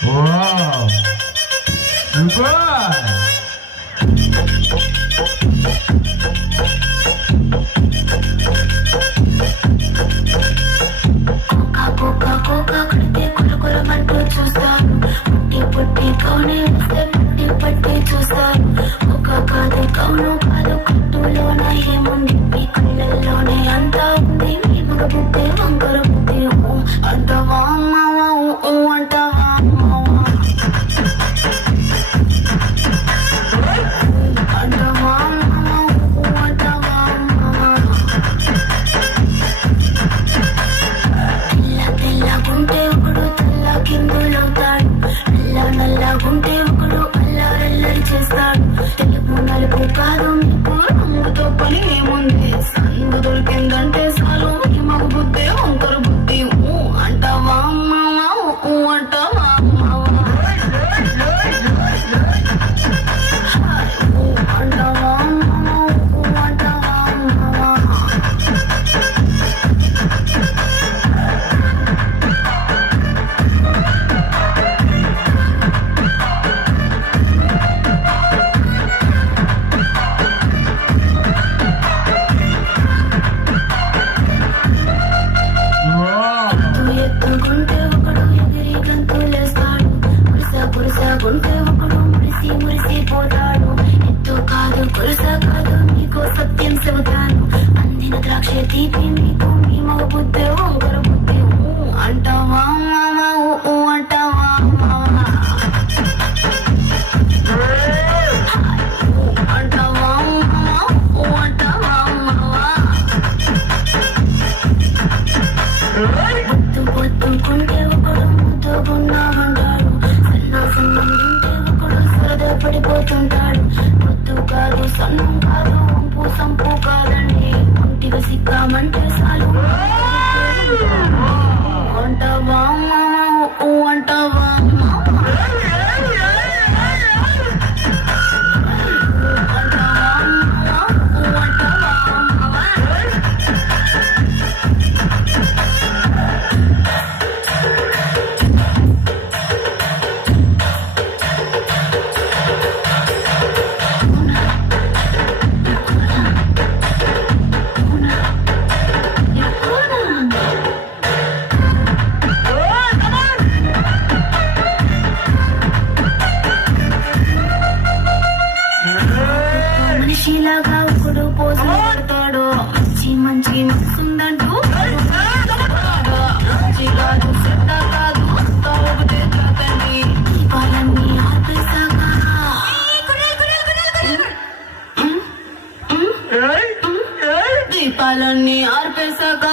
Wow! Super! Cocoa కడితే కులకులమంటూ చూస్తాను. పుట్టి పుట్టి కౌనే వస్తే పుట్టి పట్టి చూస్తాను. ఒక కాదు కౌను కాదు కట్టులోన ఏముంది మీ కళ్ళల్లోనే అంతా ఉంది. మీ మగ బుద్ధి వంకర బుద్ధి అంటవా మావా అంటవా మావా అంటవా మావా అంటవా మావా తెల్లగుంటే ఒకడు తెల్ల కిందులవుతాడు. నల్లగుంటే ఒకడు అల్లరి చేస్తాడు. తెలుపు నలుపు కాదు మీకు రంగుతో పని ఏముంది. సందు దొరికిందంటే చాలు ఈ మగ బుద్ధి వంకర బుద్ధి అంటావా మావా అంటావా మావా అంటావా మావా అంటావా మావా ఎత్తుకుంటే ఒకడు ఎగిరి గంతులేస్తాడు. కురుసగుంటే ఒకడు మురిసిపోతాడు. ఎత్తు కాదు కురుస కాదు నీకు సత్యం చెబుతాను. అందిన ద్రాక్ష తీపి మీకు మీ మగ బుద్ధి వంకర బుద్ధి అంటావా మావా అంటావా మావా అంటావా మావా అంటావా మావా పొత్తుకుంటే ఒకడు ముద్దుగున్నామంటాడు. సన్నం తింటే ఒకడు సరదా పడిపోతుంటాడు. పొత్తు కాదు సన్నం కాదు వంపు సంపు కాదండి. ఒంటిగా సిక్కామంటే చాలు అంటావా మావా అంటావా మావా మనిషిలాగా ఒకడు పోజులు పడతాడు. మంచి మనసుందంటూ మంచి కాదు చెడ్డ కాదు ఒకటే కాదండి. దీపాలన్నీ ఆపేశాక దీపాలన్నీ ఆర్పేశాక